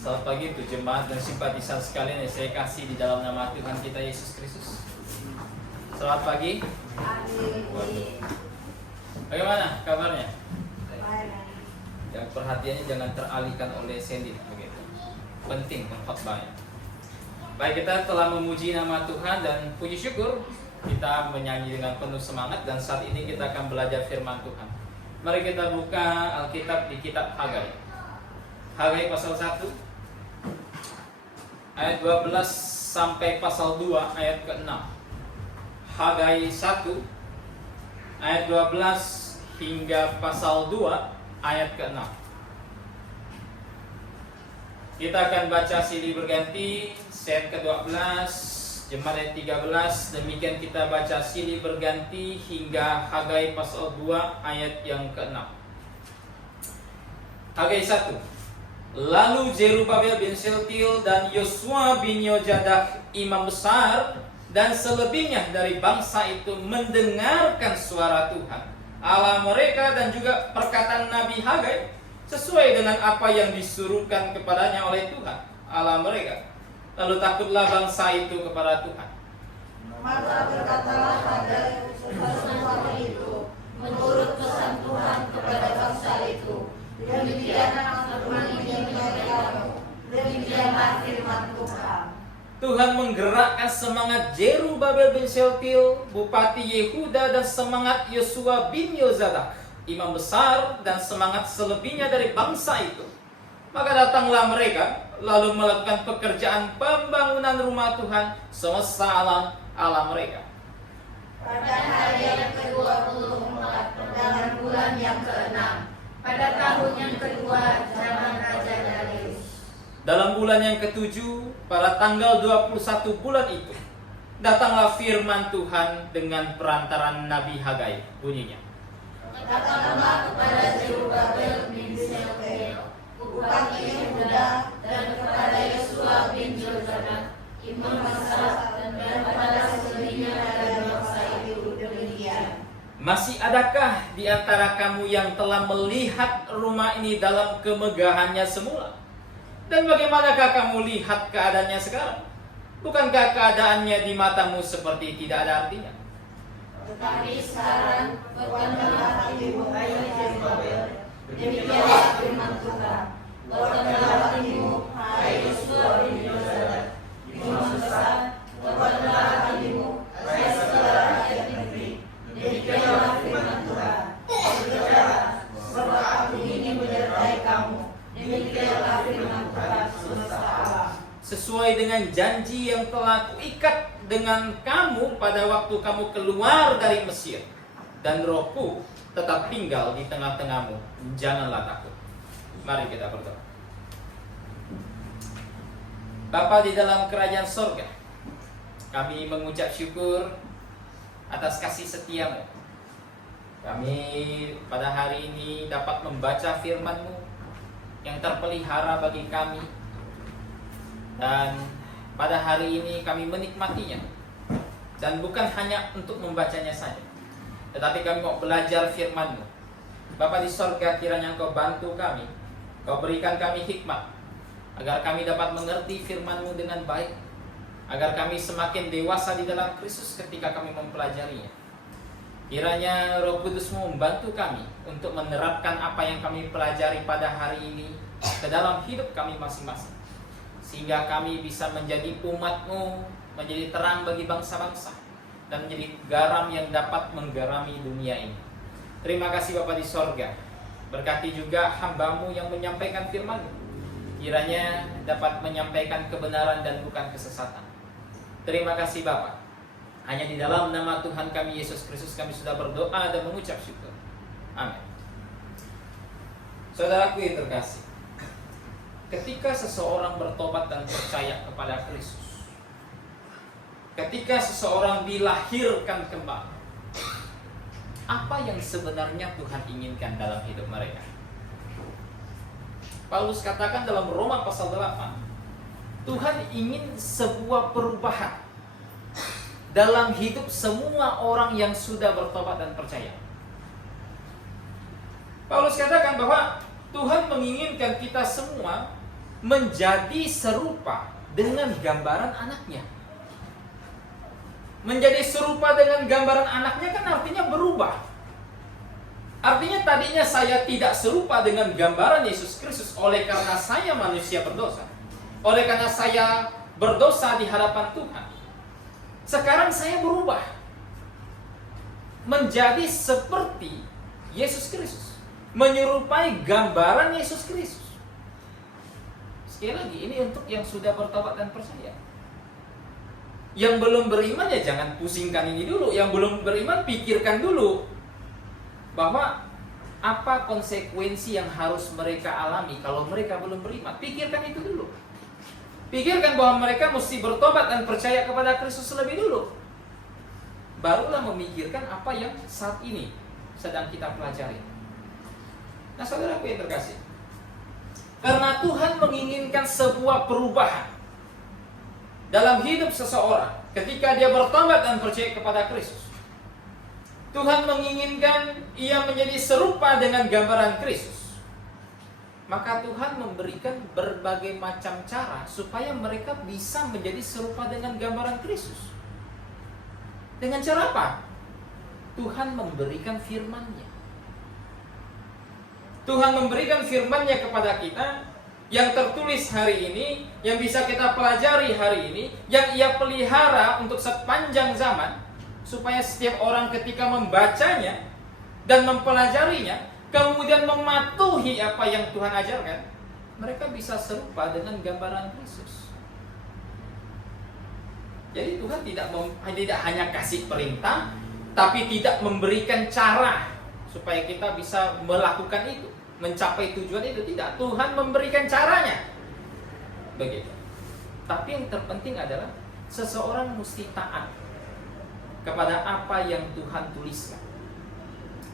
Selamat pagi untuk jemaat dan simpatisan sekalian yang saya kasih di dalam nama Tuhan kita Yesus Kristus. Selamat pagi. Bagaimana kabarnya? Yang perhatiannya jangan teralihkan oleh Sandy, begitu. Penting khotbahnya. Baik, kita telah memuji nama Tuhan dan puji syukur kita menyanyi dengan penuh semangat, dan saat ini kita akan belajar firman Tuhan. Mari kita buka Alkitab di kitab Hagai. Hagai pasal 1 ayat 12 sampai pasal 2 ayat ke-6. Hagai 1 ayat 12 hingga pasal 2 ayat ke-6. Kita akan baca silih berganti, set ke-12, jemaat ayat 13, demikian kita baca silih berganti hingga Hagai pasal 2 ayat yang ke-6. Hagai 1. Lalu Zerubabel bin Shealtiel dan Yosua bin Yozadak imam besar dan selebihnya dari bangsa itu mendengarkan suara Tuhan Allah mereka dan juga perkataan Nabi Hagai sesuai dengan apa yang disuruhkan kepadanya oleh Tuhan Allah mereka. Lalu takutlah bangsa itu kepada Tuhan. Maka berkatalah Hagai sesuatu itu menurut pesan Tuhan kepada bangsa itu. Demikianlah firman ini kepadamu, demikianlah firman Tuhan. Tuhan menggerakkan semangat Zerubabel bin Shealtiel, Bupati Yehuda, dan semangat Yosua bin Yozadak, imam besar, dan semangat selebihnya dari bangsa itu. Maka datanglah mereka, lalu melakukan pekerjaan pembangunan rumah Tuhan semesta alam mereka. Pada hari yang ke-24 dalam bulan yang ke-6, pada tahun yang kedua zaman Raja Darius. Dalam bulan yang ke-7, pada tanggal 21 bulan itu, datanglah firman Tuhan dengan perantaran Nabi Hagai. Bunyinya. Datanglah kepada Zerubabel bin Shealtiel, Bupati Yehuda, dan kepada Yosua bin Yozadak, imam besar, dan kepada selebihnya dari bangsa itu demikian. Masih adakah di antara kamu yang telah melihat rumah ini dalam kemegahannya semula? Dan bagaimanakah kamu lihat keadaannya sekarang? Bukankah keadaannya di matamu seperti tidak ada artinya? Tetapi sekarang berkenalah hatimu, hai Zerubabel, demikianlah firman Tuhan. Berkenalah hatimu, hai Yosua bin Yozadak, imam besar, berkenalah hatimu, hai segala rakyat negeri. Demikianlah firman Tuhan. Bekerjalah, sebab aku ingin menyertai kamu. Demikianlah firman Tuhan semesta alam. Sesuai dengan janji yang telah kuikat dengan kamu pada waktu kamu keluar dari Mesir, dan Rohku tetap tinggal di tengah-tengahmu. Janganlah takut. Mari kita berdoa. Bapa di dalam kerajaan sorga, kami mengucap syukur atas kasih setiamu. Kami pada hari ini dapat membaca firman-Mu yang terpelihara bagi kami, dan pada hari ini kami menikmatinya, dan bukan hanya untuk membacanya saja, tetapi kami mau belajar firman-Mu. Bapa di sorga, kiranya Engkau bantu kami, Kau berikan kami hikmat, agar kami dapat mengerti firman-Mu dengan baik, agar kami semakin dewasa di dalam Kristus ketika kami mempelajarinya. Kiranya Roh Kudus-Mu membantu kami untuk menerapkan apa yang kami pelajari pada hari ini ke dalam hidup kami masing-masing, sehingga kami bisa menjadi umat-Mu, menjadi terang bagi bangsa-bangsa, dan menjadi garam yang dapat menggarami dunia ini. Terima kasih Bapa di sorga. Berkati juga hamba-Mu yang menyampaikan firman-Mu, kiranya dapat menyampaikan kebenaran dan bukan kesesatan. Terima kasih Bapa. Hanya di dalam nama Tuhan kami Yesus Kristus kami sudah berdoa dan mengucap syukur. Amin. Saudaraku yang terkasih, ketika seseorang bertobat dan percaya kepada Kristus, ketika seseorang dilahirkan kembali, apa yang sebenarnya Tuhan inginkan dalam hidup mereka? Paulus katakan dalam Roma pasal 8, Tuhan ingin sebuah perubahan dalam hidup semua orang yang sudah bertobat dan percaya. Paulus katakan bahwa Tuhan menginginkan kita semua menjadi serupa dengan gambaran anaknya. Menjadi serupa dengan gambaran anaknya kan artinya berubah. Artinya tadinya saya tidak serupa dengan gambaran Yesus Kristus oleh karena saya manusia berdosa. Oleh karena saya berdosa di hadapan Tuhan. Sekarang saya berubah menjadi seperti Yesus Kristus, menyerupai gambaran Yesus Kristus. Sekali lagi, ini untuk yang sudah bertobat dan percaya. Yang belum beriman ya jangan pusingkan ini dulu. Yang belum beriman pikirkan dulu bahwa apa konsekuensi yang harus mereka alami kalau mereka belum beriman. Pikirkan itu dulu. Pikirkan bahwa mereka mesti bertobat dan percaya kepada Kristus lebih dulu. Barulah memikirkan apa yang saat ini sedang kita pelajari. Nah, saudaraku yang terkasih, karena Tuhan menginginkan sebuah perubahan dalam hidup seseorang ketika dia bertobat dan percaya kepada Kristus. Tuhan menginginkan ia menjadi serupa dengan gambaran Kristus. Maka Tuhan memberikan berbagai macam cara supaya mereka bisa menjadi serupa dengan gambaran Kristus. Dengan cara apa? Tuhan memberikan firman-Nya. Tuhan memberikan firman-Nya kepada kita yang tertulis hari ini, yang bisa kita pelajari hari ini, yang ia pelihara untuk sepanjang zaman, supaya setiap orang ketika membacanya dan mempelajarinya, kemudian mematuhi apa yang Tuhan ajarkan, mereka bisa serupa dengan gambaran Kristus. Jadi Tuhan tidak hanya kasih perintah, tapi tidak memberikan cara supaya kita bisa melakukan itu, mencapai tujuan itu. Tidak, Tuhan memberikan caranya. Begitu. Tapi yang terpenting adalah seseorang mesti taat kepada apa yang Tuhan tuliskan.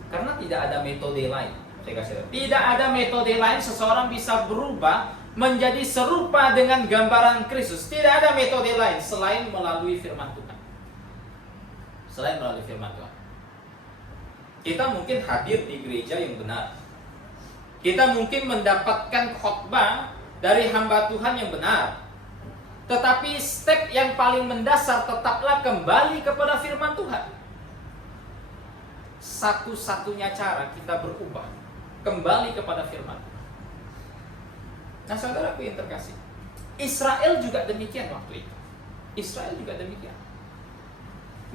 Karena tidak ada metode lain. Saya kasih tahu. Tidak ada metode lain seseorang bisa berubah menjadi serupa dengan gambaran Kristus. Tidak ada metode lain selain melalui firman Tuhan. Selain melalui firman Tuhan. Kita mungkin hadir di gereja yang benar. Kita mungkin mendapatkan khotbah dari hamba Tuhan yang benar. Tetapi step yang paling mendasar tetaplah kembali kepada firman Tuhan. Satu-satunya cara kita berubah kembali kepada firman. Nah, saudaraku yang terkasih, Israel juga demikian waktu itu. Israel juga demikian.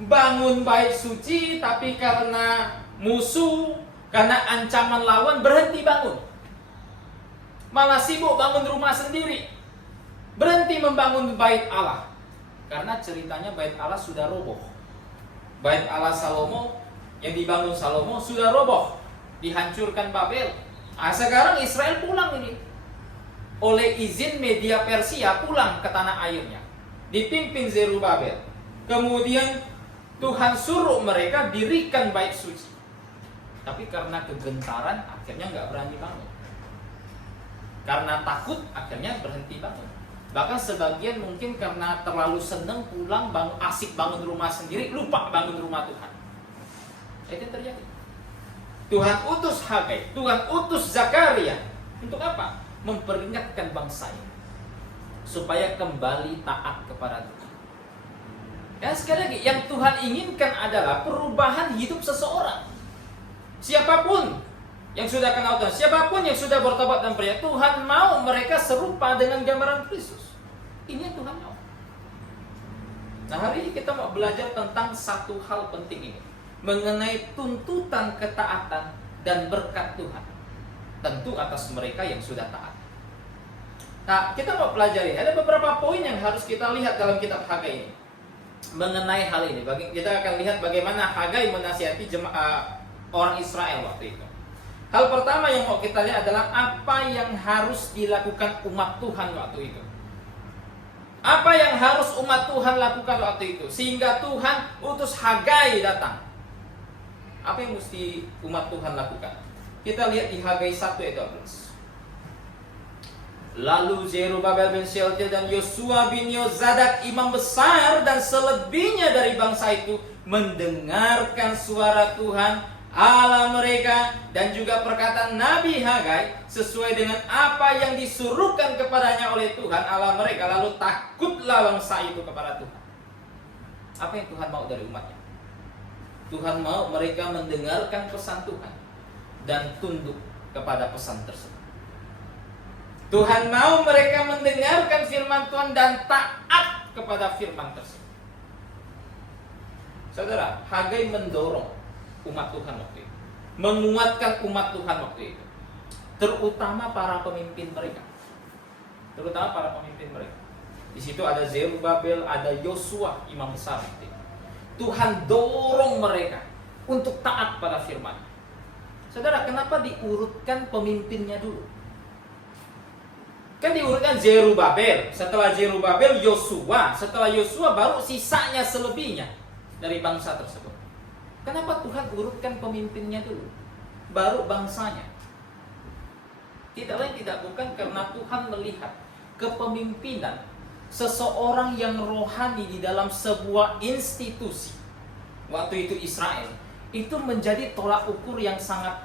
Bangun bait suci, tapi karena musuh, karena ancaman lawan, berhenti bangun. Malah sibuk bangun rumah sendiri. Berhenti membangun bait Allah. Karena ceritanya bait Allah sudah roboh. Bait Allah Salomo yang dibangun Salomo sudah roboh, dihancurkan Babel. Nah, sekarang Israel pulang ini. Oleh izin media Persia pulang ke tanah airnya, dipimpin Zerubabel. Kemudian Tuhan suruh mereka dirikan bait suci. Tapi karena kegentaran akhirnya nggak berani bangun. Karena takut akhirnya berhenti bangun. Bahkan sebagian mungkin karena terlalu senang pulang asik bangun rumah sendiri, lupa bangun rumah Tuhan. Itu terjadi. Tuhan utus Hagai, Tuhan utus Zakaria. Untuk apa? Memperingatkan bangsa ini supaya kembali taat kepada Tuhan. Dan sekali lagi, yang Tuhan inginkan adalah perubahan hidup seseorang. Siapapun yang sudah kenal Tuhan, siapapun yang sudah bertobat dan percaya, Tuhan mau mereka serupa dengan gambaran Kristus. Ini yang Tuhan mau. Nah, hari ini kita mau belajar tentang satu hal penting ini, mengenai tuntutan ketaatan dan berkat Tuhan, tentu atas mereka yang sudah taat. Nah, kita mau pelajari, ada beberapa poin yang harus kita lihat dalam kitab Hagai ini mengenai hal ini. Kita akan lihat bagaimana Hagai menasihati orang Israel waktu itu. Hal pertama yang mau kita lihat adalah apa yang harus dilakukan umat Tuhan waktu itu. Apa yang harus umat Tuhan lakukan waktu itu sehingga Tuhan utus Hagai datang. Apa yang mesti umat Tuhan lakukan? Kita lihat di Hagai 1 ayat 12. Lalu Zerubabel bin Shealtiel dan Yosua bin Yozadak imam besar dan selebihnya dari bangsa itu mendengarkan suara Tuhan Allah mereka dan juga perkataan Nabi Hagai sesuai dengan apa yang disuruhkan kepadanya oleh Tuhan Allah mereka, lalu takutlah bangsa itu kepada Tuhan. Apa yang Tuhan mau dari umatnya? Tuhan mau mereka mendengarkan pesan Tuhan dan tunduk kepada pesan tersebut. Tuhan mau mereka mendengarkan firman Tuhan dan taat kepada firman tersebut. Saudara, Hagai mendorong umat Tuhan waktu itu, menguatkan umat Tuhan waktu itu, terutama para pemimpin mereka. Di situ ada Zerubabel, ada Yosua, imam besar waktu itu. Tuhan dorong mereka untuk taat pada firman. Saudara, kenapa diurutkan pemimpinnya dulu? Kan diurutkan Zerubabel, setelah Zerubabel Yosua, setelah Yosua baru sisanya selebihnya dari bangsa tersebut. Kenapa Tuhan urutkan pemimpinnya dulu, baru bangsanya? Tidak lain tidak bukan karena Tuhan melihat kepemimpinan seseorang yang rohani di dalam sebuah institusi. Waktu itu Israel itu menjadi tolak ukur yang sangat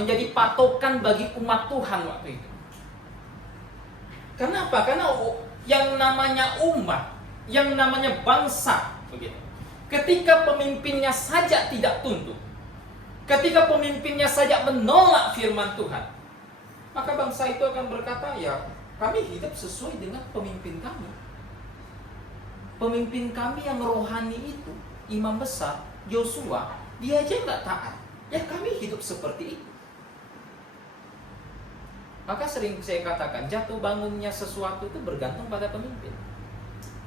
menjadi patokan bagi umat Tuhan waktu itu. Kenapa? Karena yang namanya umat, yang namanya bangsa, begitu. Ketika pemimpinnya saja tidak tunduk, ketika pemimpinnya saja menolak firman Tuhan, maka bangsa itu akan berkata, ya kami hidup sesuai dengan pemimpin kami. Pemimpin kami yang rohani itu, imam besar, Yosua, dia aja nggak taat. Ya kami hidup seperti itu. Maka sering saya katakan, jatuh bangunnya sesuatu itu bergantung pada pemimpin.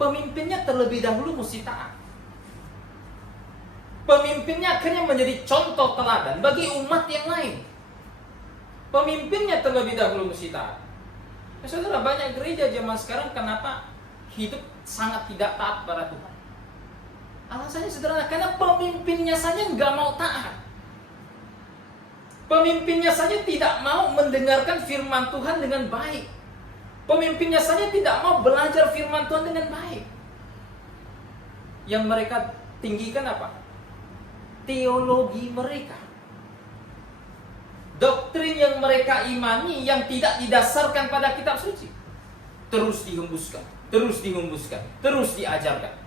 Pemimpinnya terlebih dahulu mesti taat. Pemimpinnya akhirnya menjadi contoh teladan bagi umat yang lain. Pemimpinnya terlebih dahulu mesti taat. Ya, saudara, banyak gereja zaman sekarang kenapa hidup sangat tidak taat pada Tuhan? Alasannya sederhana, karena pemimpinnya saja nggak mau taat. Pemimpinnya saja tidak mau mendengarkan firman Tuhan dengan baik. Pemimpinnya saja tidak mau belajar firman Tuhan dengan baik. Yang mereka tinggikan apa? Teologi mereka, doktrin yang mereka imani yang tidak didasarkan pada kitab suci, terus dihembuskan, terus diajarkan.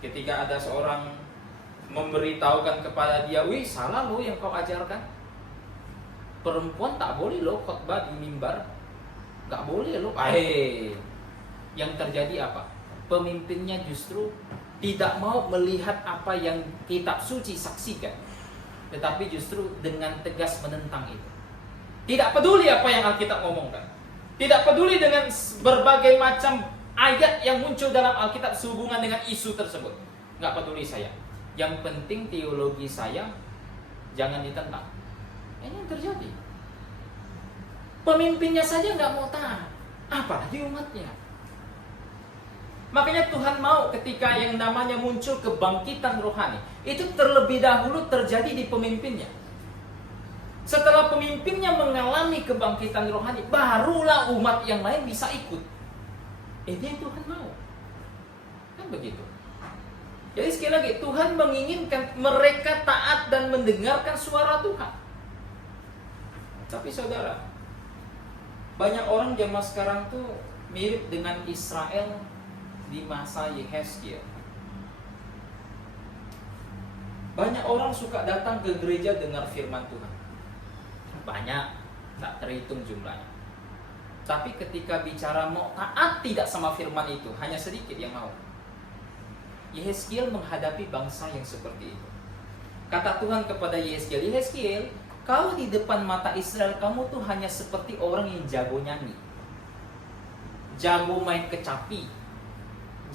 Ketika ada seorang memberitahukan kepada dia, wih salah lo yang kau ajarkan, perempuan tak boleh lo khotbah di mimbar, gak boleh lo. Yang terjadi apa? Pemimpinnya justru tidak mau melihat apa yang kitab suci saksikan, tetapi justru dengan tegas menentang itu. Tidak peduli apa yang Alkitab ngomongkan, tidak peduli dengan berbagai macam ayat yang muncul dalam Alkitab sehubungan dengan isu tersebut. Nggak peduli saya, yang penting teologi saya jangan ditentang. Ini yang terjadi. Pemimpinnya saja nggak mau taat, apalagi umatnya. Makanya Tuhan mau ketika yang namanya muncul kebangkitan rohani, itu terlebih dahulu terjadi di pemimpinnya. Setelah pemimpinnya mengalami kebangkitan rohani, barulah umat yang lain bisa ikut. Ini yang Tuhan mau. Kan begitu. Jadi sekali lagi, Tuhan menginginkan mereka taat dan mendengarkan suara Tuhan. Tapi saudara, banyak orang zaman sekarang tuh mirip dengan Israel di masa Yehezkiel. Banyak orang suka datang ke gereja dengar firman Tuhan. Banyak, tak terhitung jumlahnya. Tapi ketika bicara mau taat tidak sama firman itu, hanya sedikit yang mau. Yehezkiel menghadapi bangsa yang seperti itu. Kata Tuhan kepada Yehezkiel, Yehezkiel, kau di depan mata Israel, kamu tuh hanya seperti orang yang jago nyanyi, jago main kecapi,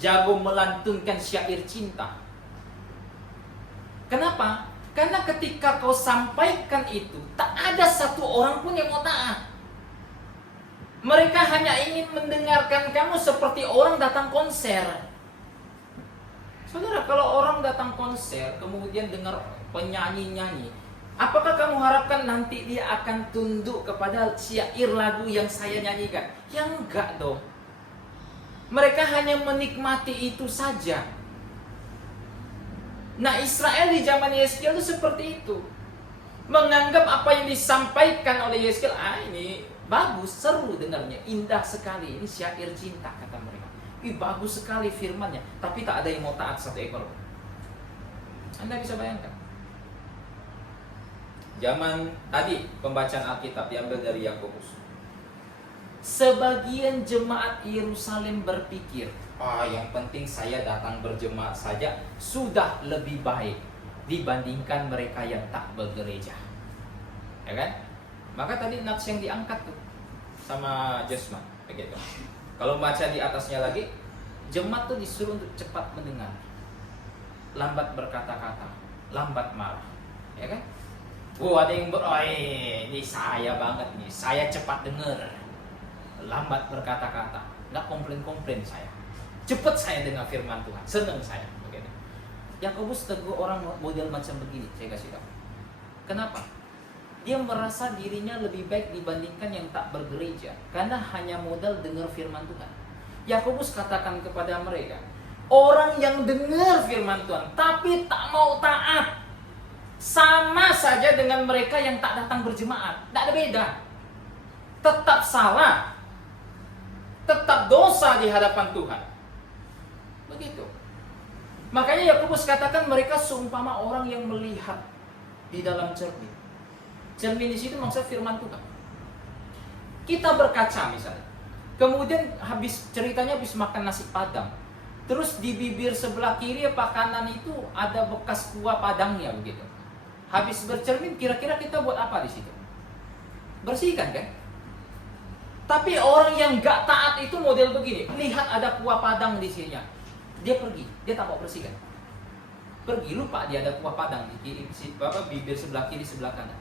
jago melantunkan syair cinta. Kenapa? Karena ketika kau sampaikan itu, tak ada satu orang pun yang mau taat. Mereka hanya ingin mendengarkan kamu seperti orang datang konser. Saudara, kalau orang datang konser, kemudian dengar penyanyi-nyanyi, apakah kamu harapkan nanti dia akan tunduk kepada syair lagu yang saya nyanyikan? Ya enggak dong. Mereka hanya menikmati itu saja. Nah, Israel di zaman Yeskel itu seperti itu. Menganggap apa yang disampaikan oleh Yeskel, ini bagus, seru dengarnya, indah sekali. Ini syair cinta, kata mereka. Bagus sekali firmannya, tapi tak ada yang mau taat satu ekor. Anda bisa bayangkan. Zaman tadi pembacaan Alkitab diambil dari Yakobus. Sebagian jemaat Yerusalem berpikir, yang penting saya datang berjemaat saja sudah lebih baik dibandingkan mereka yang tak bergereja, ya kan? Maka tadi nats yang diangkat tuh sama Josman, begitu. Kalau baca di atasnya lagi, jemaat tuh disuruh untuk cepat mendengar, lambat berkata-kata, lambat marah, ya kan? Ada yang ini saya banget nih, saya cepat dengar, lambat berkata-kata, nggak komplain saya, cepat saya dengar firman Tuhan, senang saya. Yakobus tegur orang model macam begini, saya kasih tahu. Kenapa? Dia merasa dirinya lebih baik dibandingkan yang tak bergereja karena hanya modal dengar firman Tuhan. Yakobus katakan kepada mereka, orang yang dengar firman Tuhan tapi tak mau taat, sama saja dengan mereka yang tak datang berjemaat. Tak ada beda. Tetap salah, tetap dosa di hadapan Tuhan. Begitu. Makanya Yakobus katakan mereka seumpama orang yang melihat di dalam cermin. Cermin di situ maksud firman Tuhan. Kita berkaca misalnya, kemudian ceritanya habis makan nasi padang, terus di bibir sebelah kiri apa kanan itu ada bekas kuah padangnya begitu. Habis bercermin, kira-kira kita buat apa di situ? Bersihkan kan? Tapi orang yang gak taat itu model begini, lihat ada kuah padang di sininya, dia pergi, dia tak mau bersihkan. Pergi, lupa dia ada kuah padang di bibir sebelah kiri, sebelah kanan.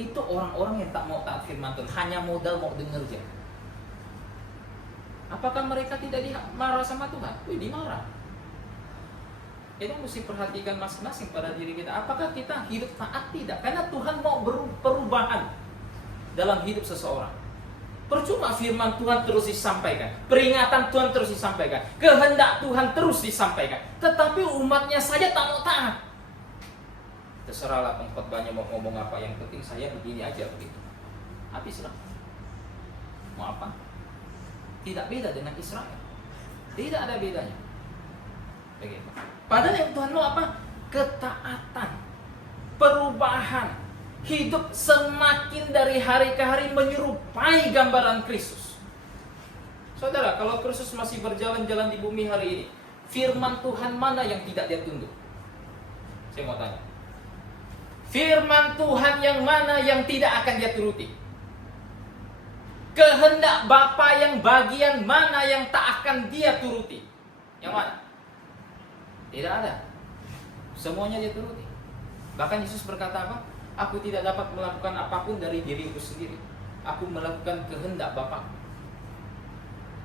Itu orang-orang yang tak mau taat firman Tuhan, hanya modal mau dengar aja. Apakah mereka tidak marah sama Tuhan? Dimarah. Kita mesti perhatikan masing-masing pada diri kita. Apakah kita hidup taat? Tidak. Karena Tuhan mau perubahan dalam hidup seseorang. Percuma firman Tuhan terus disampaikan, peringatan Tuhan terus disampaikan, kehendak Tuhan terus disampaikan, tetapi umatnya saja tak mau taat. Terserahlah pengkhotbahnya mau ngomong apa, yang penting saya begini aja begitu. Habislah. Mau apa? Tidak beda dengan Israel. Tidak ada bedanya. Begitu. Padahal yang Tuhan mau apa? Ketaatan, perubahan. Hidup semakin dari hari ke hari menyerupai gambaran Kristus. Saudara, kalau Kristus masih berjalan-jalan di bumi hari ini, firman Tuhan mana yang tidak dia tunduk? Saya mau tanya. Firman Tuhan yang mana yang tidak akan dia turuti? Kehendak Bapa yang bagian mana yang tak akan dia turuti? Yang mana? Tidak ada. Semuanya dia turuti. Bahkan Yesus berkata apa? Aku tidak dapat melakukan apapun dari diriku sendiri. Aku melakukan kehendak Bapa.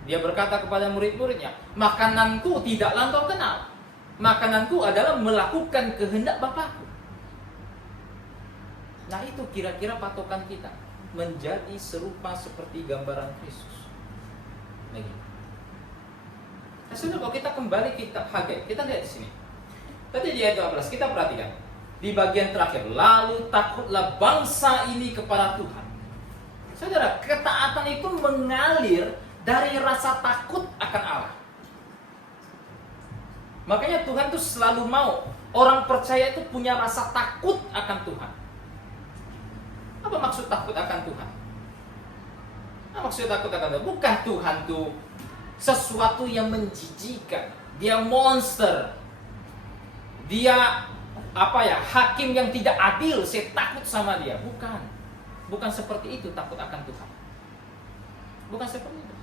Dia berkata kepada murid-muridnya, makananku tidaklah engkau kenal. Makananku adalah melakukan kehendak Bapakku. Nah itu kira-kira patokan kita. Menjadi serupa seperti gambaran Kristus. Lagi. Nah sudah, kalau kita kembali kitab Hagai, kita lihat di sini. Tadi di ayat 12 kita perhatikan. Di bagian terakhir, lalu takutlah bangsa ini kepada Tuhan. Saudara, ketaatan itu mengalir dari rasa takut akan Allah. Makanya Tuhan tuh selalu mau orang percaya itu punya rasa takut akan Tuhan. Apa maksud takut akan Tuhan? Apa maksud takut akan Tuhan? Bukan Tuhan tuh sesuatu yang menjijikan. Dia monster. Dia hakim yang tidak adil, saya takut sama dia. Bukan seperti itu takut akan Tuhan. Bukan seperti itu.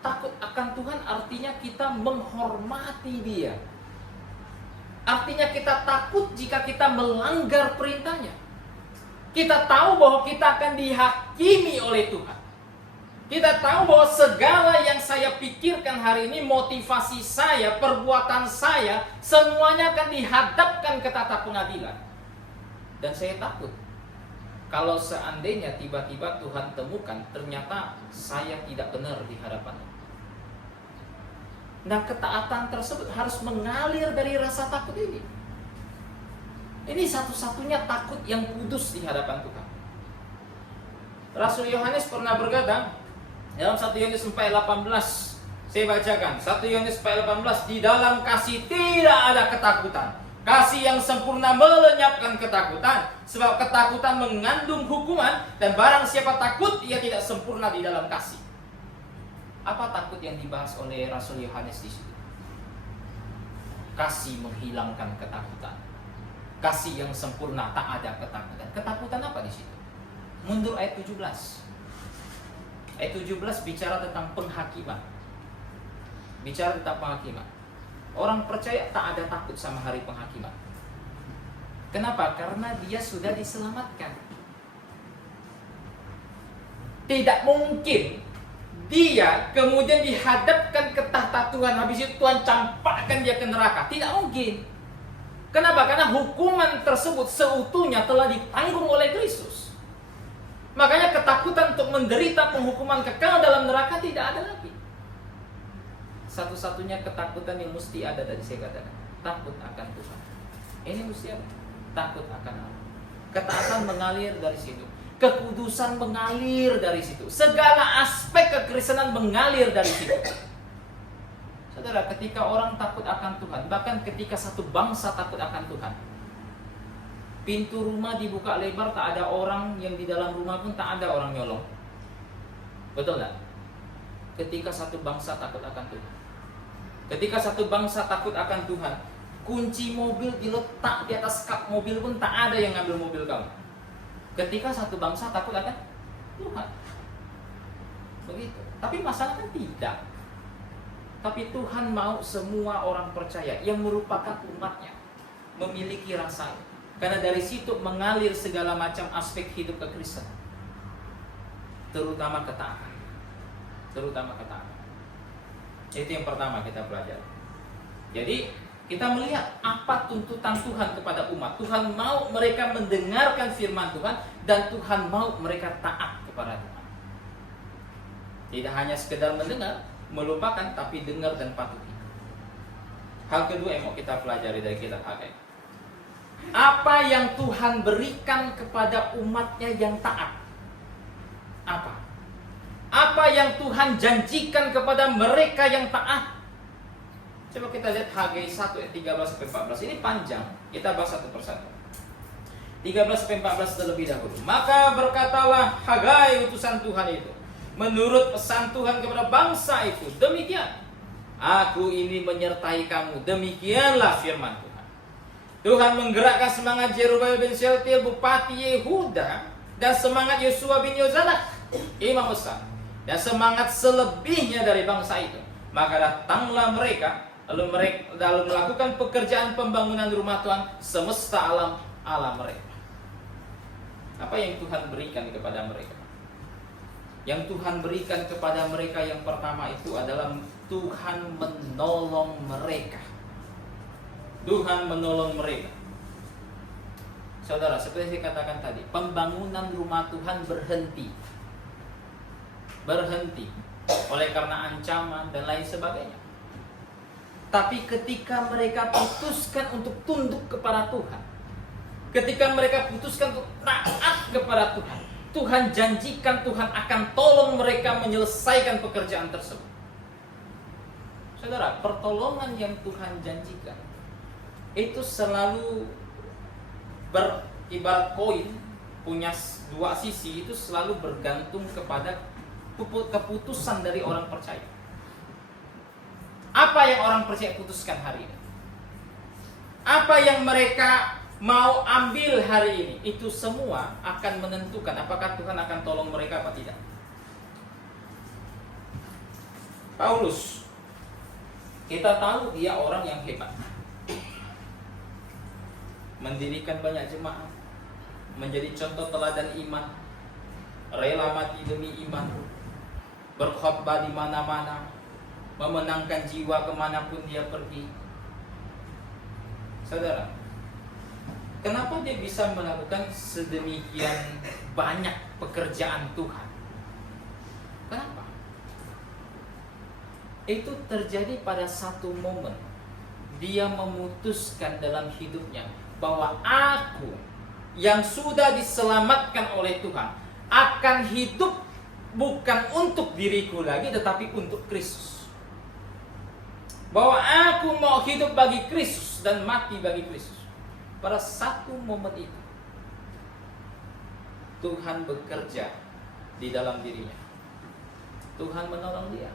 Takut akan Tuhan artinya kita menghormati dia. Artinya kita takut jika kita melanggar perintahnya. Kita tahu bahwa kita akan dihakimi oleh Tuhan. Kita tahu bahwa segala yang saya pikirkan hari ini, motivasi saya, perbuatan saya, semuanya akan dihadapkan ke tata pengadilan. Dan saya takut kalau seandainya tiba-tiba Tuhan temukan ternyata saya tidak benar di hadapannya. Nah, ketaatan tersebut harus mengalir dari rasa takut ini. Ini satu-satunya takut yang kudus di hadapan Tuhan. Rasul Yohanes pernah berkata dalam 1 Yohanes 4:18, saya bacakan 1 Yohanes 4:18, di dalam kasih tidak ada ketakutan. Kasih yang sempurna melenyapkan ketakutan, sebab ketakutan mengandung hukuman, dan barang siapa takut ia tidak sempurna di dalam kasih. Apa takut yang dibahas oleh Rasul Yohanes di situ? Kasih menghilangkan ketakutan. Kasih yang sempurna, tak ada ketakutan. Ketakutan apa di situ? Mundur ayat 17. Ayat 17 bicara tentang penghakiman. Bicara tentang penghakiman. Orang percaya tak ada takut sama hari penghakiman. Kenapa? Karena dia sudah diselamatkan. Tidak mungkin dia kemudian dihadapkan ke tahta Tuhan, habis itu Tuhan campakkan dia ke neraka. Tidak mungkin. Kenapa? Karena hukuman tersebut seutuhnya telah ditanggung oleh Kristus. Makanya ketakutan untuk menderita penghukuman kekal dalam neraka tidak ada lagi. Satu-satunya ketakutan yang mesti ada tadi saya katakan, takut akan Tuhan. Ini mesti ada. Takut akan Allah. Ketaatan mengalir dari situ. Kekudusan mengalir dari situ. Segala aspek kekristenan mengalir dari situ. Saudara, ketika orang takut akan Tuhan, bahkan ketika satu bangsa takut akan Tuhan, pintu rumah dibuka lebar, tak ada orang yang di dalam rumah pun tak ada orang nyolong. Betul tak? Ketika satu bangsa takut akan Tuhan, ketika satu bangsa takut akan Tuhan, kunci mobil diletak di atas kap mobil pun tak ada yang ngambil mobil kamu. Ketika satu bangsa takut akan Tuhan, begitu. Tapi masalahnya tidak. Tapi Tuhan mau semua orang percaya yang merupakan umatnya memiliki rasa. Karena dari situ mengalir segala macam aspek hidup kekristenan, terutama ketaatan. Terutama ketaatan. Itu yang pertama kita pelajari. Jadi kita melihat apa tuntutan Tuhan kepada umat. Tuhan mau mereka mendengarkan firman Tuhan, dan Tuhan mau mereka taat kepada Tuhan. Tidak hanya sekedar mendengar, melupakan, tapi dengar dan patuhi. Hal kedua yang mau kita pelajari dari kitab Hagai, apa yang Tuhan berikan kepada umatnya yang taat? Apa? Apa yang Tuhan janjikan kepada mereka yang taat? Coba kita lihat Hagai 1 ayat 13-14. Ini panjang, kita bahas satu persatu. 13-14 terlebih dahulu. Maka berkatalah Hagai utusan Tuhan itu, menurut pesan Tuhan kepada bangsa itu, demikian, aku ini menyertai kamu. Demikianlah firman Tuhan. Tuhan menggerakkan semangat Jerubbaal bin Shealtiel bupati Yehuda, dan semangat Yosua bin Yozadak imam besar, dan semangat selebihnya dari bangsa itu. Maka datanglah mereka lalu melakukan pekerjaan pembangunan rumah Tuhan semesta alam ala mereka. Apa yang Tuhan berikan kepada mereka? Yang Tuhan berikan kepada mereka yang pertama itu adalah Tuhan menolong mereka. Tuhan menolong mereka. Saudara, seperti saya katakan tadi, pembangunan rumah Tuhan berhenti oleh karena ancaman dan lain sebagainya. Tapi ketika mereka putuskan untuk tunduk kepada Tuhan, ketika mereka putuskan untuk taat kepada Tuhan, Tuhan janjikan Tuhan akan tolong mereka menyelesaikan pekerjaan tersebut. Saudara, pertolongan yang Tuhan janjikan itu selalu beribarat koin, punya dua sisi, itu selalu bergantung kepada keputusan dari orang percaya. Apa yang orang percaya putuskan hari ini? Apa yang mereka mau ambil hari ini? Itu semua akan menentukan apakah Tuhan akan tolong mereka apa tidak. Paulus, kita tahu dia orang yang hebat, mendirikan banyak jemaat, menjadi contoh teladan iman, rela mati demi iman, berkhotbah di mana-mana, memenangkan jiwa kemanapun dia pergi. Saudara, kenapa dia bisa melakukan sedemikian banyak pekerjaan Tuhan? Kenapa? itu terjadi pada satu momen. Dia memutuskan dalam hidupnya bahwa aku yang sudah diselamatkan oleh Tuhan akan hidup bukan untuk diriku lagi, tetapi untuk Kristus. Bahwa aku mau hidup bagi Kristus dan mati bagi Kristus. Pada satu momen itu Tuhan bekerja di dalam dirinya. Tuhan menolong dia.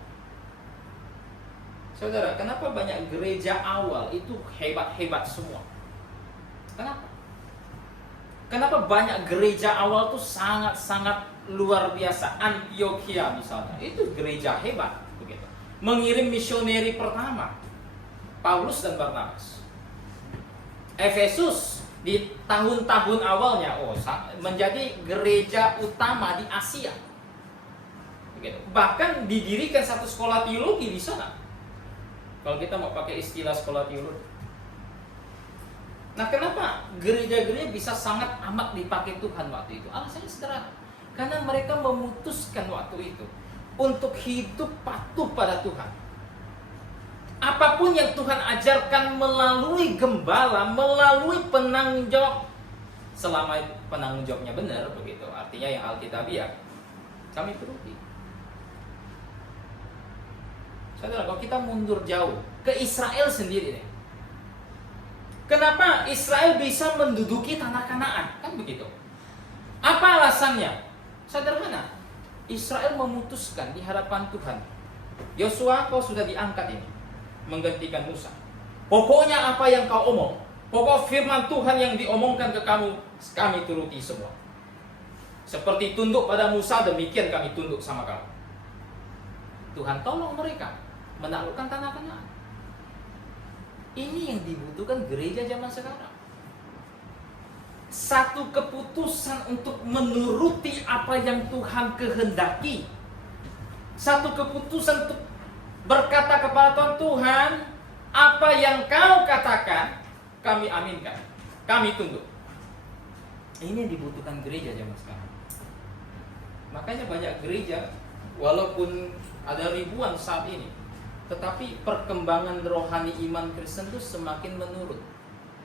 Saudara, kenapa banyak gereja awal itu hebat-hebat semua? Kenapa? Kenapa banyak gereja awal itu sangat-sangat luar biasa? Antioquia misalnya, itu gereja hebat, begitu. Mengirim misioneri pertama, Paulus dan Barnabas. Efesus di tahun-tahun awalnya menjadi gereja utama di Asia. Begitu. Bahkan didirikan satu sekolah teologi di sana. Kalau kita mau pakai istilah sekolah teologi. Nah, kenapa gereja-gereja bisa sangat amat dipakai Tuhan waktu itu? Alasannya sederhana. Karena mereka memutuskan waktu itu untuk hidup patuh pada Tuhan. Apapun yang Tuhan ajarkan melalui gembala, melalui penanggung jawab, selama penanggung jawabnya benar, begitu. Artinya yang Alkitabiah, kami turuti. Saudara, kalau kita mundur jauh ke Israel sendiri nih. Kenapa Israel bisa menduduki tanah Kanaan? Kan begitu. Apa alasannya? Sederhana. Israel memutuskan di hadapan Tuhan, Yosua, kau sudah diangkat ini menggantikan Musa. Pokoknya apa yang kau omong, pokok firman Tuhan yang diomongkan ke kamu, kami turuti semua. Seperti tunduk pada Musa, demikian kami tunduk sama kamu. Tuhan tolong mereka menaklukkan tanah Kanaan. Ini yang dibutuhkan gereja zaman sekarang. Satu keputusan untuk menuruti apa yang Tuhan kehendaki. Satu keputusan untuk berkata kepada Tuhan, Tuhan, apa yang kau katakan, kami aminkan, kami tunduk. Ini yang dibutuhkan gereja zaman sekarang. Makanya banyak gereja, walaupun ada ribuan saat ini, tetapi perkembangan rohani iman Kristen itu semakin menurun.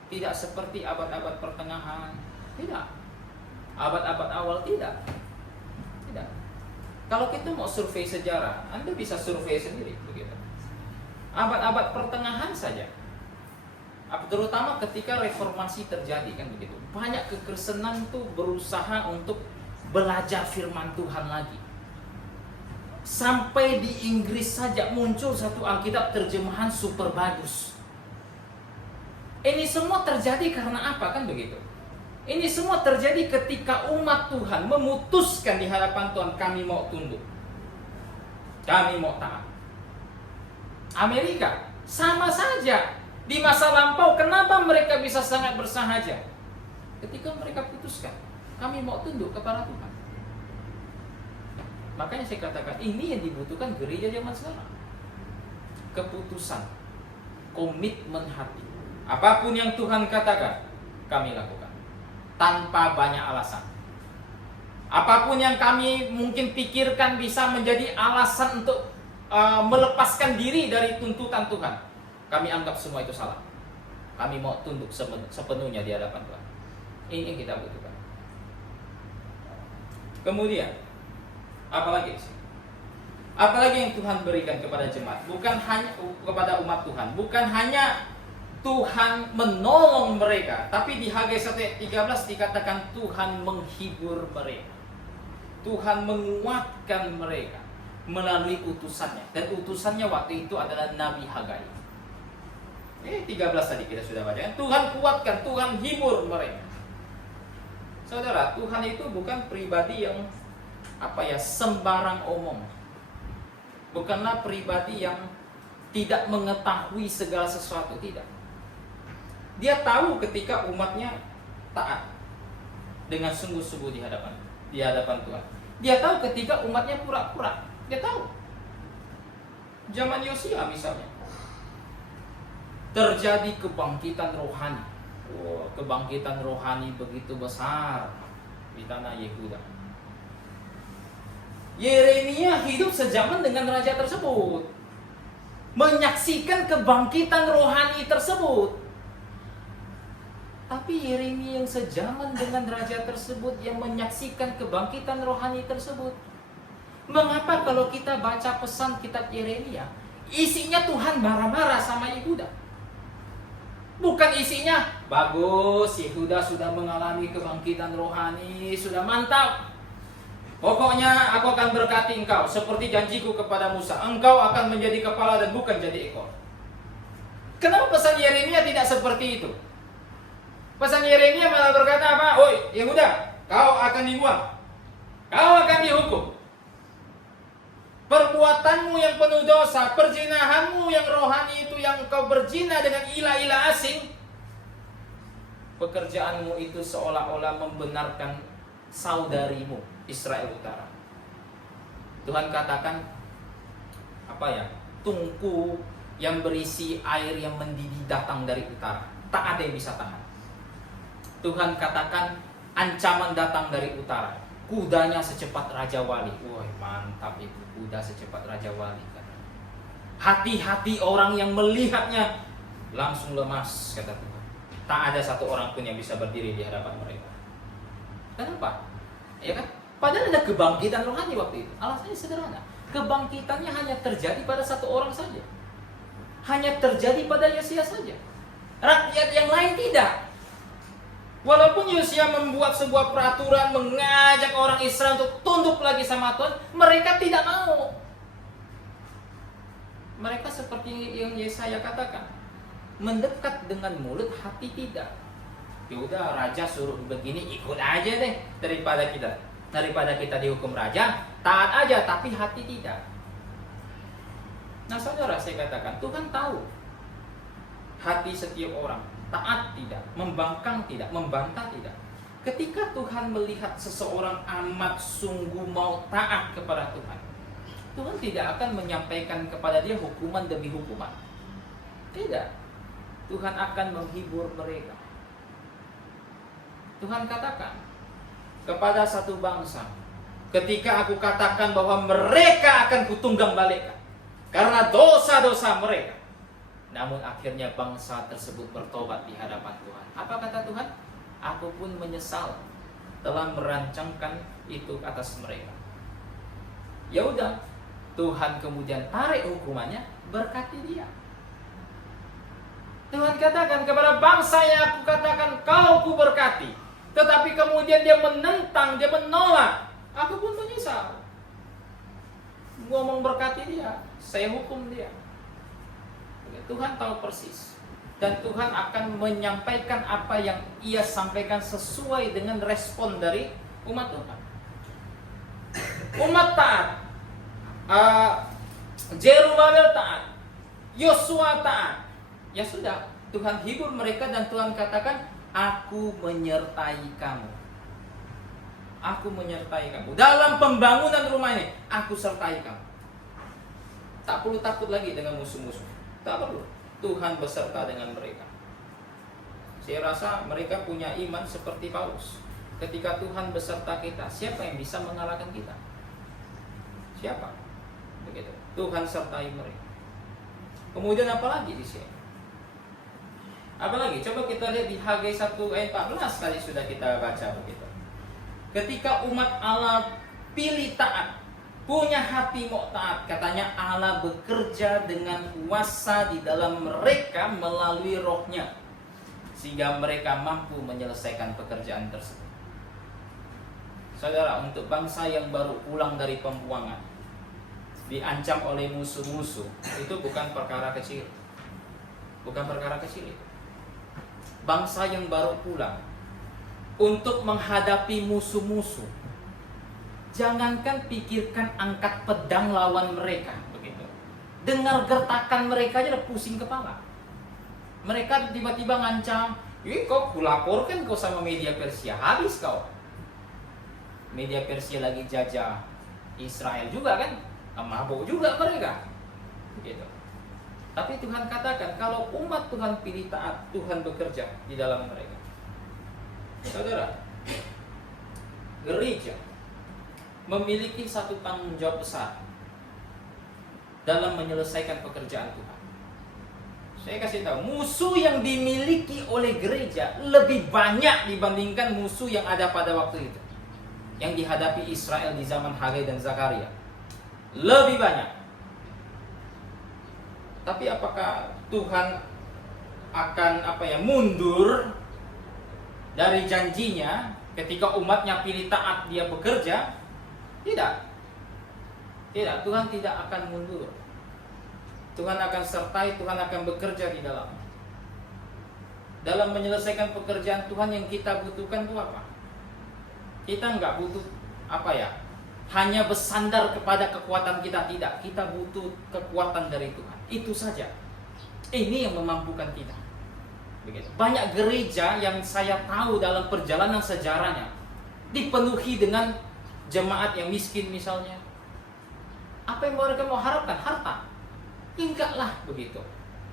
Tidak seperti abad-abad pertengahan, tidak. Abad-abad awal, tidak. Tidak. Kalau kita mau survei sejarah, Anda bisa survei sendiri, begitu. Abad-abad pertengahan saja, terutama ketika reformasi terjadi, kan begitu. Banyak kekristenan tuh berusaha untuk belajar firman Tuhan lagi. Sampai di Inggris saja muncul satu Alkitab terjemahan super bagus. Ini semua terjadi karena apa, kan begitu? Ini semua terjadi ketika umat Tuhan memutuskan di hadapan Tuhan, kami mau tunduk, kami mau taat. Amerika sama saja. Di masa lampau, kenapa mereka bisa sangat bersahaja? Ketika mereka putuskan, kami mau tunduk kepada Tuhan. Makanya saya katakan, ini yang dibutuhkan gereja zaman sekarang. Keputusan, komitmen hati. Apapun yang Tuhan katakan, kami lakukan tanpa banyak alasan. Apapun yang kami mungkin pikirkan bisa menjadi alasan untuk melepaskan diri dari tuntutan Tuhan, kami anggap semua itu salah. Kami mau tunduk sepenuhnya di hadapan Tuhan. Ini yang kita butuhkan. Kemudian apalagi sih? Apalagi yang Tuhan berikan kepada jemaat? Bukan hanya kepada umat Tuhan, bukan hanya Tuhan menolong mereka, tapi di Hagai 1:13 dikatakan Tuhan menghibur mereka. Tuhan menguatkan mereka melalui utusannya. Dan utusannya waktu itu adalah Nabi Hagai. 13 tadi kita sudah baca. Tuhan kuatkan, Tuhan hibur mereka. Saudara, Tuhan itu bukan pribadi yang sembarang omong. Bukanlah pribadi yang tidak mengetahui segala sesuatu, tidak. Dia tahu ketika umatnya taat dengan sungguh-sungguh di hadapan Tuhan. Dia tahu ketika umatnya pura-pura. Dia tahu. Zaman Yosia misalnya, terjadi kebangkitan rohani. Kebangkitan rohani begitu besar di tanah Yehuda. Yeremia hidup sejaman dengan raja tersebut. menyaksikan kebangkitan rohani tersebut. Tapi Yeremia yang sejaman dengan raja tersebut, yang menyaksikan kebangkitan rohani tersebut. Mengapa kalau kita baca pesan kitab Yeremia, isinya Tuhan marah-marah sama Yehuda? Bukan isinya, bagus, Yehuda sudah mengalami kebangkitan rohani, sudah mantap. Pokoknya aku akan berkati engkau seperti janjiku kepada Musa. Engkau akan menjadi kepala dan bukan jadi ekor. Kenapa pesan Yeremia tidak seperti itu? Pesan Yeremia malah berkata apa? Oi, Yehuda, kau akan dibuang. Kau akan dihukum. Perbuatanmu yang penuh dosa, perzinahanmu yang rohani itu, yang kau berzina dengan ilah-ilah asing, pekerjaanmu itu seolah-olah membenarkan saudarimu Israel Utara. Tuhan katakan apa ya? Tungku yang berisi air yang mendidih datang dari utara. Tak ada yang bisa tahan. Tuhan katakan ancaman datang dari utara. Kudanya secepat Raja Wali. Wah, mantap itu, kuda secepat Raja Wali. Hati-hati orang yang melihatnya langsung lemas, kata Tuhan. Tak ada satu orang pun yang bisa berdiri di hadapan mereka. Kenapa? Ya kan? Padahal ada kebangkitan rohani waktu itu. Alasannya sederhana. Kebangkitannya hanya terjadi pada satu orang saja. Hanya terjadi pada Yosia saja. Rakyat yang lain tidak. Walaupun Yosia membuat sebuah peraturan, mengajak orang Israel untuk tunduk lagi sama Tuhan, mereka tidak mau. Mereka seperti yang Yesaya katakan, mendekat dengan mulut, hati tidak. Ya udah, raja suruh begini, ikut aja deh, daripada kita dihukum raja, taat aja tapi hati tidak. Nah saudara, saya katakan Tuhan tahu hati setiap orang, taat tidak, membangkang tidak, membantah tidak. Ketika Tuhan melihat seseorang amat sungguh mau taat kepada Tuhan, Tuhan tidak akan menyampaikan kepada dia hukuman demi hukuman. Tidak. Tuhan akan menghibur mereka. Tuhan katakan kepada satu bangsa, ketika aku katakan bahwa mereka akan kutunggang balikkan karena dosa-dosa mereka, namun akhirnya bangsa tersebut bertobat di hadapan Tuhan. Apa kata Tuhan? Aku pun menyesal telah merancangkan itu atas mereka. Ya udah, Tuhan kemudian tarik hukumannya, berkati dia. Tuhan katakan kepada bangsa yang aku katakan kau ku berkati, tetapi kemudian dia menentang, dia menolak, aku pun menyesal. Ngomong berkati dia, saya hukum dia. Tuhan tahu persis. Dan Tuhan akan menyampaikan apa yang ia sampaikan sesuai dengan respon dari umat Tuhan. Umat taat, Zerubabel taat, Yosua taat. Ya sudah, Tuhan hibur mereka dan Tuhan katakan, aku menyertai kamu. Aku menyertai kamu. Dalam pembangunan rumah ini, aku sertai kamu. Tak perlu takut lagi dengan musuh-musuh. Tak perlu. Tuhan beserta dengan mereka. Saya rasa mereka punya iman seperti Paulus. Ketika Tuhan beserta kita, siapa yang bisa mengalahkan kita? Siapa? Begitu. Tuhan sertai mereka. Kemudian apa lagi di sini? Apalagi, coba kita lihat di Hagai 1 ayat 14 kali sudah kita baca begitu. Ketika umat Allah pilih taat, punya hati mau taat, katanya Allah bekerja dengan kuasa di dalam mereka melalui rohnya, sehingga mereka mampu menyelesaikan pekerjaan tersebut. Saudara, untuk bangsa yang baru pulang dari pembuangan, diancam oleh musuh-musuh, itu bukan perkara kecil. Bukan perkara kecil itu. Bangsa yang baru pulang untuk menghadapi musuh-musuh, jangankan pikirkan angkat pedang lawan mereka begitu. Dengar gertakan mereka aja udah pusing kepala. Mereka tiba-tiba ngancam, "Ih, kau kulaporkan kau sama media Persia, habis kau." Media Persia lagi jajah Israel juga kan, mabuk juga mereka. Begitu. Tapi Tuhan katakan kalau umat Tuhan pilih taat, Tuhan bekerja di dalam mereka. Saudara, gereja memiliki satu tanggung jawab besar dalam menyelesaikan pekerjaan Tuhan. Saya kasih tahu, musuh yang dimiliki oleh gereja lebih banyak dibandingkan musuh yang ada pada waktu itu, yang dihadapi Israel di zaman Hagai dan Zakaria. Lebih banyak. Tapi apakah Tuhan akan mundur dari janjinya ketika umatnya pilih taat dia bekerja? Tidak. Tidak, Tuhan tidak akan mundur. Tuhan akan sertai, Tuhan akan bekerja di dalam menyelesaikan pekerjaan Tuhan. Yang kita butuhkan itu apa? Kita nggak butuh hanya bersandar kepada kekuatan kita, tidak. Kita butuh kekuatan dari Tuhan. Itu saja. Ini yang memampukan kita. Begitu. Banyak gereja yang saya tahu dalam perjalanan sejarahnya dipenuhi dengan jemaat yang miskin misalnya. Apa yang mereka mau harapkan? Harta. Enggak lah begitu.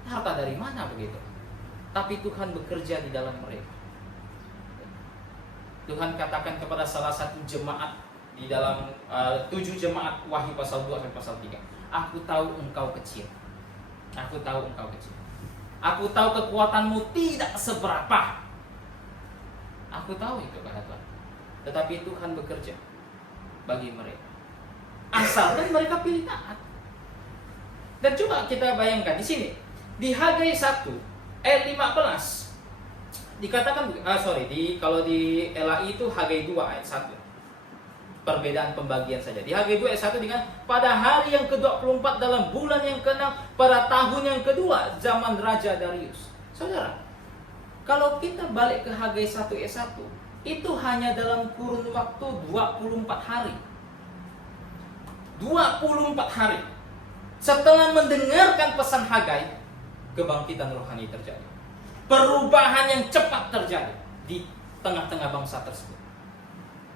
Harta dari mana begitu? Tapi Tuhan bekerja di dalam mereka. Tuhan katakan kepada salah satu jemaat di dalam 7 jemaat Wahyu pasal 2 sampai pasal 3. Aku tahu engkau kecil. Aku tahu engkau kecil. Aku tahu kekuatanmu tidak seberapa. Aku tahu itu kata Tuhan. Tetapi Tuhan bekerja bagi mereka. Asalkan mereka pilih taat. Dan coba kita bayangkan di sini, di Hagai 1 ayat 15 dikatakan kalau di LAI itu Hagai 2 ayat 1. Perbedaan pembagian saja. Di Hagai 2 ayat 1 dikatakan pada hari yang ke-24 dalam bulan yang ke-6 pada tahun yang kedua zaman Raja Darius. Saudara, kalau kita balik ke Hagai 1 ayat 1, itu hanya dalam kurun waktu 24 hari. 24 hari. Setelah mendengarkan pesan Hagai, kebangkitan rohani terjadi. Perubahan yang cepat terjadi di tengah-tengah bangsa tersebut.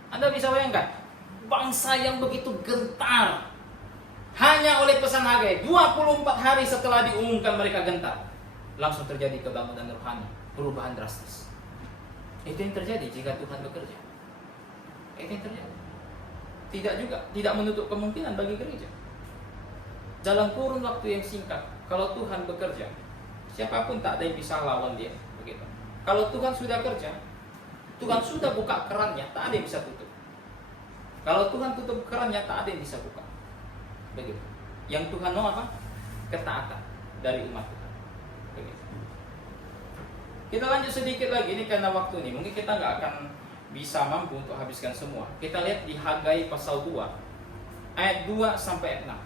Anda bisa bayangkan, bangsa yang begitu gentar hanya oleh pesan Hagai. 24 hari setelah diumumkan mereka gentar, langsung terjadi kebangkitan rohani, perubahan drastis. Itu yang terjadi jika Tuhan bekerja. Itu yang terjadi. Tidak menutup kemungkinan bagi gereja. Dalam kurun waktu yang singkat, kalau Tuhan bekerja, siapapun tak ada yang bisa lawan dia. Begitu. Kalau Tuhan sudah kerja, Tuhan sudah buka kerannya, tak ada yang bisa tutup. Kalau Tuhan tutup kerannya, tak ada yang bisa buka. Begitu. Yang Tuhan mau apa? Ketaatan dari umat Tuhan. Begitu. Kita lanjut sedikit lagi, ini karena waktu ini mungkin kita nggak akan bisa mampu untuk habiskan semua. Kita lihat di Hagai pasal 2 ayat 2 sampai ayat 6.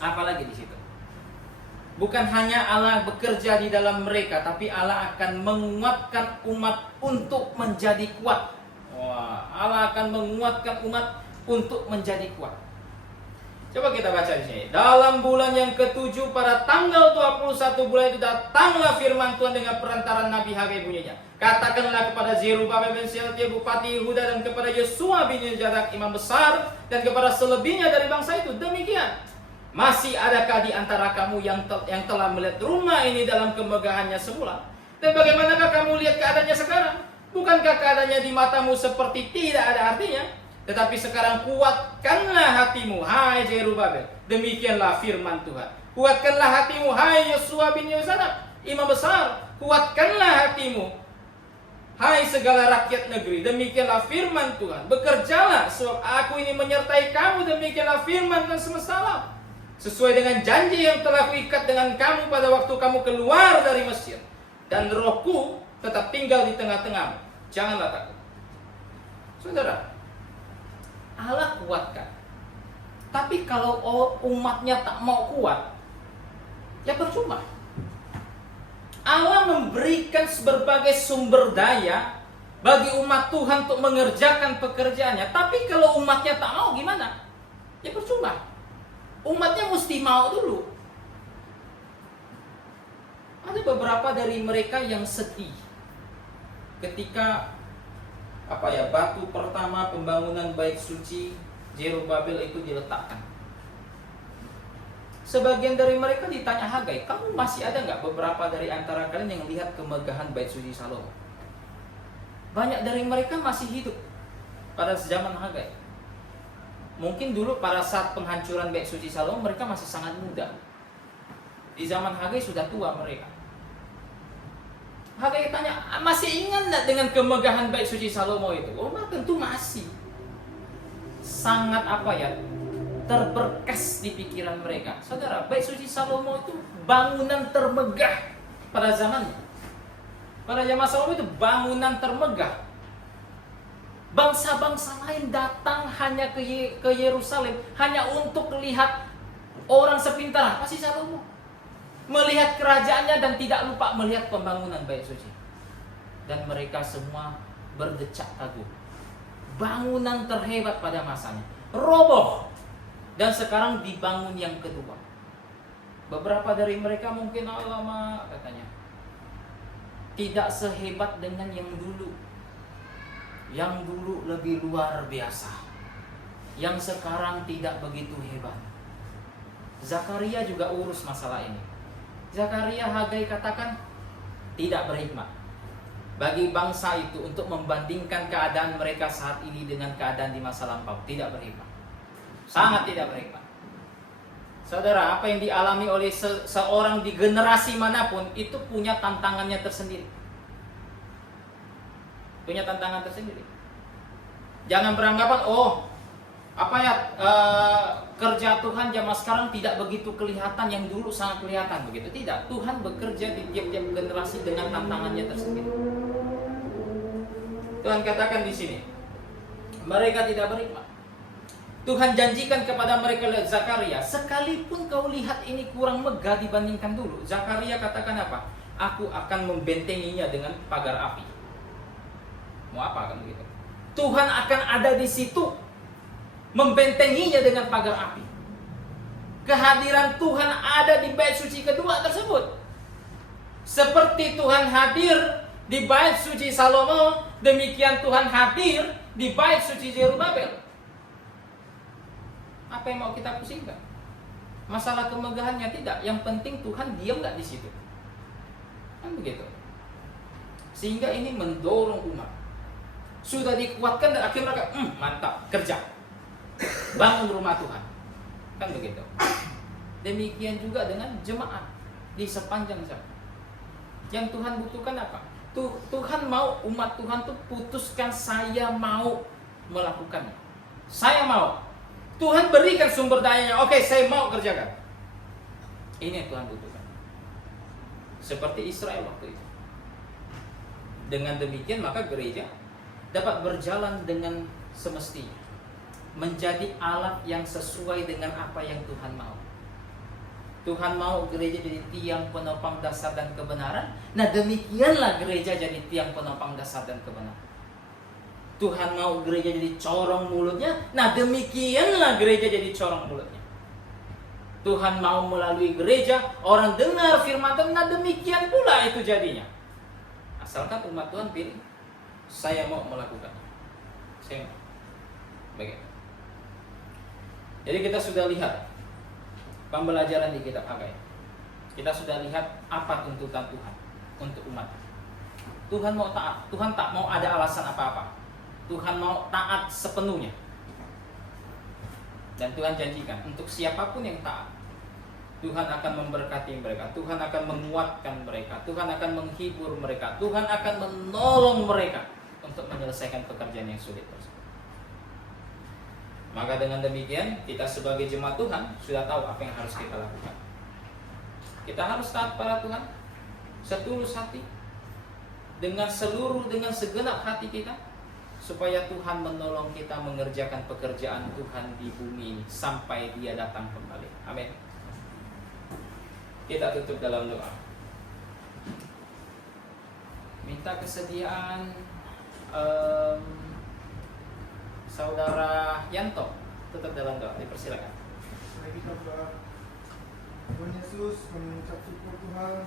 Apalagi di situ? Bukan hanya Allah bekerja di dalam mereka, tapi Allah akan menguatkan umat untuk menjadi kuat. Wah, Allah akan menguatkan umat untuk menjadi kuat. Coba kita baca di sini. Dalam bulan yang ke-7 pada tanggal 21 bulan itu datanglah firman Tuhan dengan perantaran Nabi Hagai bunyinya. Katakanlah kepada Zerubabel bin Shealtiel bupati Yehuda dan kepada Yosua bin Yozadak imam besar dan kepada selebihnya dari bangsa itu, demikian. Masih adakah di antara kamu yang telah melihat rumah ini dalam kemegahannya semula? Dan bagaimanakah kamu lihat keadaannya sekarang? Bukankah keadaannya di matamu seperti tidak ada artinya? Tetapi sekarang kuatkanlah hatimu, hai Zerubabel. Demikianlah firman Tuhan. Kuatkanlah hatimu, hai Yosua bin Yozadak, imam besar. Kuatkanlah hatimu, hai segala rakyat negeri. Demikianlah firman Tuhan. Bekerjalah, sebab aku ini menyertai kamu. Demikianlah firman Tuhan semesta alam. Sesuai dengan janji yang telah kuikat dengan kamu pada waktu kamu keluar dari Mesir. Dan rohku tetap tinggal di tengah-tengahmu. Janganlah takut. Saudara, Allah kuatkan. Tapi kalau umatnya tak mau kuat, ya percuma. Allah memberikan berbagai sumber daya bagi umat Tuhan untuk mengerjakan pekerjaannya. Tapi kalau umatnya tak mau, gimana? Ya percuma. Umatnya mesti mau dulu. Ada beberapa dari mereka yang sedih ketika batu pertama pembangunan bait suci Zerubabel itu diletakkan. Sebagian dari mereka ditanya Hagai, kamu masih ada nggak beberapa dari antara kalian yang lihat kemegahan bait suci Salomo? Banyak dari mereka masih hidup pada zaman Hagai. Mungkin dulu pada saat penghancuran Bait Suci Salomo mereka masih sangat muda. Di zaman Hagai sudah tua mereka. Hagai tanya, masih ingat tidak dengan kemegahan Bait Suci Salomo itu? Oh, tentu masih. Sangat terberkas di pikiran mereka. Saudara, Bait Suci Salomo itu bangunan termegah pada zamannya. Pada zaman Salomo itu bangunan termegah. Bangsa-bangsa lain datang hanya ke Yerusalem hanya untuk melihat orang sepintar apa sih Salomo. Melihat kerajaannya dan tidak lupa melihat pembangunan Bait Suci. Dan mereka semua berdecak kagum. Bangunan terhebat pada masanya roboh dan sekarang dibangun yang kedua. Beberapa dari mereka mungkin lama katanya tidak sehebat dengan yang dulu. Yang dulu lebih luar biasa. Yang sekarang tidak begitu hebat. Zakaria juga urus masalah ini. Zakaria, Hagai katakan tidak berhikmat bagi bangsa itu untuk membandingkan keadaan mereka saat ini dengan keadaan di masa lampau. Tidak berhikmat. Sangat tidak berhikmat. Saudara, apa yang dialami oleh seorang di generasi manapun itu punya tantangannya tersendiri. Punya tantangan tersendiri. Jangan beranggapan kerja Tuhan zaman sekarang tidak begitu kelihatan, yang dulu sangat kelihatan begitu. Tidak, Tuhan bekerja di tiap-tiap generasi dengan tantangannya tersendiri. Tuhan katakan di sini, mereka tidak berhikmat. Tuhan janjikan kepada mereka lewat Zakaria, sekalipun kau lihat ini kurang megah dibandingkan dulu. Zakaria katakan apa? Aku akan membentenginya dengan pagar api. Mau apa kan begitu? Tuhan akan ada di situ, membentenginya dengan pagar api. Kehadiran Tuhan ada di Bait Suci kedua tersebut. Seperti Tuhan hadir di Bait Suci Salomo, demikian Tuhan hadir di Bait Suci Zerubabel. Apa yang mau kita pusingkan? Masalah kemegahannya tidak. Yang penting Tuhan diam nggak di situ. Kan begitu. Sehingga ini mendorong umat. Sudah dikuatkan dan akhirnya mereka mantap, kerja. Bangun rumah Tuhan. Kan begitu. Demikian juga dengan jemaat di sepanjang zaman. Yang Tuhan butuhkan apa? Tuhan mau umat Tuhan tuh putuskan, saya mau melakukannya. Saya mau. Tuhan berikan sumber dayanya. Oke, saya mau kerjakan. Ini yang Tuhan butuhkan. Seperti Israel waktu itu. Dengan demikian maka gereja dapat berjalan dengan semestinya, menjadi alat yang sesuai dengan apa yang Tuhan mau. Tuhan mau gereja jadi tiang penopang dasar dan kebenaran. Nah, demikianlah gereja jadi tiang penopang dasar dan kebenaran. Tuhan mau gereja jadi corong mulutnya. Nah, demikianlah gereja jadi corong mulutnya. Tuhan mau melalui gereja orang dengar firman Tuhan. Nah, demikian pula itu jadinya. Asalkan umat Tuhan pilih, saya mau melakukan. Saya mau. Baik. Jadi kita sudah lihat pembelajaran di kitab Hagai. Kita sudah lihat apa tuntutan Tuhan untuk umat. Tuhan mau taat. Tuhan tak mau ada alasan apa-apa. Tuhan mau taat sepenuhnya. Dan Tuhan janjikan untuk siapapun yang taat, Tuhan akan memberkati mereka, Tuhan akan menguatkan mereka, Tuhan akan menghibur mereka, Tuhan akan menolong mereka untuk menyelesaikan pekerjaan yang sulit tersebut. Maka dengan demikian kita sebagai jemaat Tuhan sudah tahu apa yang harus kita lakukan. Kita harus taat pada Tuhan setulus hati, dengan segenap hati kita, supaya Tuhan menolong kita mengerjakan pekerjaan Tuhan di bumi ini sampai Dia datang kembali. Amin. Kita tutup dalam doa. Minta kesediaan Saudara Yanto tetap dalam doa. Dipersilakan. Mari kita berdoa. Tuhan Yesus, kami mengucap syukur Tuhan